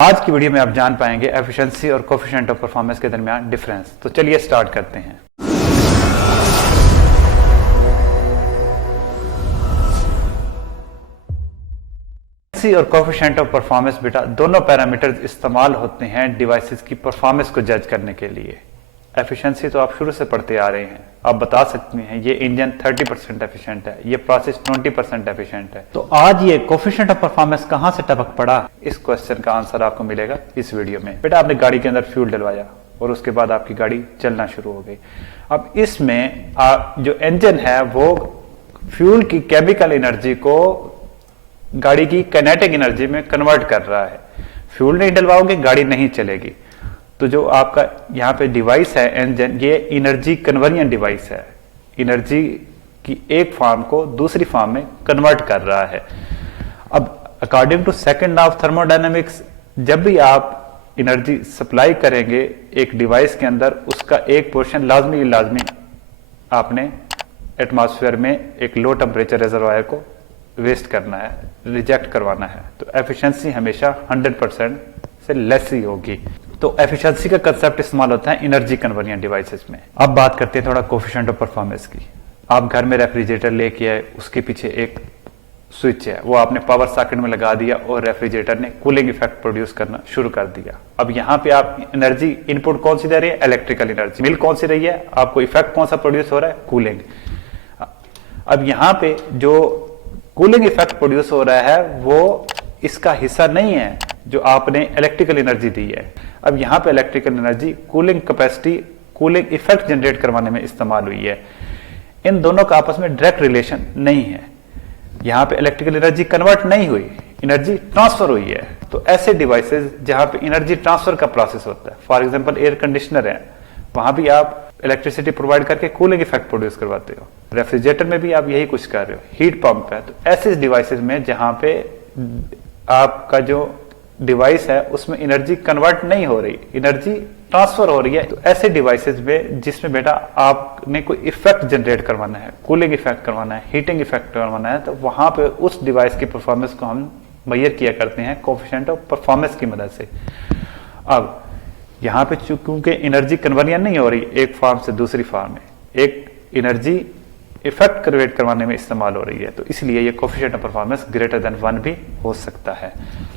आज की वीडियो में आप जान पाएंगे एफिशिएंसी और कोफिशिएंट ऑफ परफॉर्मेंस के दरमियान डिफरेंस। तो चलिए स्टार्ट करते हैं। एफिशिएंसी और कोफिशिएंट ऑफ परफॉर्मेंस बेटा दोनों पैरामीटर्स इस्तेमाल होते हैं डिवाइसेस की परफॉर्मेंस को जज करने के लिए। एफिशिएंसी तो आप शुरू से पढ़ते आ रहे हैं, आप बता सकते हैं ये इंजन 30% एफिशिएंट है, ये प्रोसेस 20% एफिशिएंट है। तो आज ये कोफिशिएंट ऑफ परफॉर्मेंस कहां से टपक पड़ा, इस क्वेश्चन का आंसर आपको मिलेगा इस वीडियो में। बेटा आपने गाड़ी के अंदर फ्यूल डलवाया और उसके बाद आपकी गाड़ी चलना शुरू हो गई। अब इसमें जो इंजन है वो फ्यूल की केमिकल एनर्जी को गाड़ी की काइनेटिक एनर्जी में कन्वर्ट कर रहा है। फ्यूल नहीं डलवाओगे गाड़ी नहीं चलेगी। तो जो आपका यहाँ पे डिवाइस है इंजन, ये एनर्जी कन्वर्जन डिवाइस है, एनर्जी की एक फॉर्म को दूसरी फॉर्म में कन्वर्ट कर रहा है। अब according to second law of thermodynamics, जब भी आप एनर्जी सप्लाई करेंगे एक डिवाइस के अंदर, उसका एक पोर्शन लाजमी आपने एटमॉस्फेयर में एक लो टेम्परेचर रिजर्वायर को वेस्ट करना है, रिजेक्ट करवाना है। तो एफिशिएंसी हमेशा 100% से लेस ही होगी। तो एफिशिएंसी का कंसेप्ट इस्तेमाल होता है एनर्जी कन्वर्जन डिवाइसेस में। अब बात करते हैं थोड़ा कोफिशिएंट ऑफ परफॉर्मेंस की। आप घर में रेफ्रिजरेटर लेके आए, उसके पीछे एक स्विच है, वो आपने पावर सॉकेट में लगा दिया और रेफ्रिजरेटर ने कूलिंग इफेक्ट प्रोड्यूस करना शुरू कर दिया। अब यहाँ पे आप एनर्जी इनपुट कौन सी दे रही है? Electrical energy. मिल कौन सी रही है? आपको इफेक्ट कौन सा प्रोड्यूस हो रहा है? कूलिंग। अब यहाँ पे जो कूलिंग इफेक्ट प्रोड्यूस हो रहा है वो इसका हिस्सा नहीं है जो आपने इलेक्ट्रिकल एनर्जी दी है। अब यहाँ पे electrical energy cooling capacity, cooling effect generate करवाने में इस्तेमाल हुई है। इन दोनों का आपस में डायरेक्ट रिलेशन नहीं है। यहाँ पे इलेक्ट्रिकल एनर्जी कन्वर्ट नहीं हुई, एनर्जी ट्रांसफर हुई है। तो ऐसे डिवाइसेस जहां पे एनर्जी ट्रांसफर का प्रोसेस होता है, फॉर एग्जांपल एयर कंडीशनर है, वहां भी आप इलेक्ट्रिसिटी प्रोवाइड करके कूलिंग इफेक्ट प्रोड्यूस करवाते हो। रेफ्रिजरेटर में भी आप यही कुछ कर रहे हो, हीट पंप है। तो ऐसे डिवाइसेस में जहां पे आपका जो डिवाइस है उसमें एनर्जी कन्वर्ट नहीं हो रही, एनर्जी ट्रांसफर हो रही है, तो ऐसे डिवाइसेस में जिसमें बेटा आपने कोई इफेक्ट जनरेट करवाना है, कूलिंग इफेक्ट करवाना है, हीटिंग इफेक्ट करवाना है, तो वहां पे उस डिवाइस की परफॉर्मेंस को हम मेजर किया करते हैं कोफिशिएंट ऑफ परफॉर्मेंस की मदद से। अब यहाँ पे क्योंकि एनर्जी कन्वर्जन नहीं हो रही एक फॉर्म से दूसरी फॉर्म में, एक एनर्जी इफेक्ट क्रिएट करवाने में इस्तेमाल हो रही है, तो इसलिए ये coefficient of performance greater than 1 भी हो सकता है।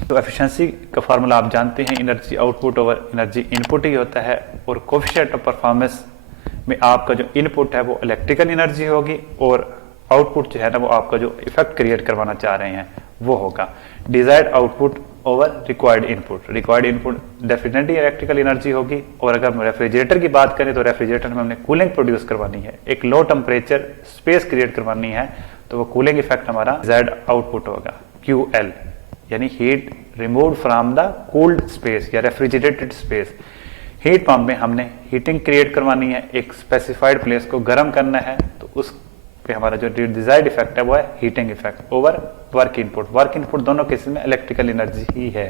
तो एफिशिएंसी का फार्मूला आप जानते हैं, energy output over energy input ही होता है। और कोफिशिएंट ऑफ परफॉर्मेंस में आपका जो इनपुट है वो इलेक्ट्रिकल एनर्जी होगी और आउटपुट जो है ना वो आपका जो इफेक्ट क्रिएट करवाना चाह रहे हैं वो होगा desired output over required input. Required input definitely electrical energy होगी। और अगर हम रेफ्रिजरेटर की बात करें तो रेफ्रिजरेटर में हमने कूलिंग प्रोड्यूस करवानी है, एक लो टेम्परेचर स्पेस क्रिएट करवानी है, तो वो कूलिंग इफेक्ट हमारा डिजायर्ड आउटपुट होगा QL, यानी heat removed from the cooled space या रेफ्रिजरेटेड स्पेस। हीट पंप में हमने हीटिंग क्रिएट करवानी है, एक स्पेसिफाइड प्लेस को गर्म करना है, तो उस पे हमारा जो डिजायर्ड इफेक्ट है वो है heating effect over work input. Work input दोनों केसेस में इलेक्ट्रिकल एनर्जी ही है।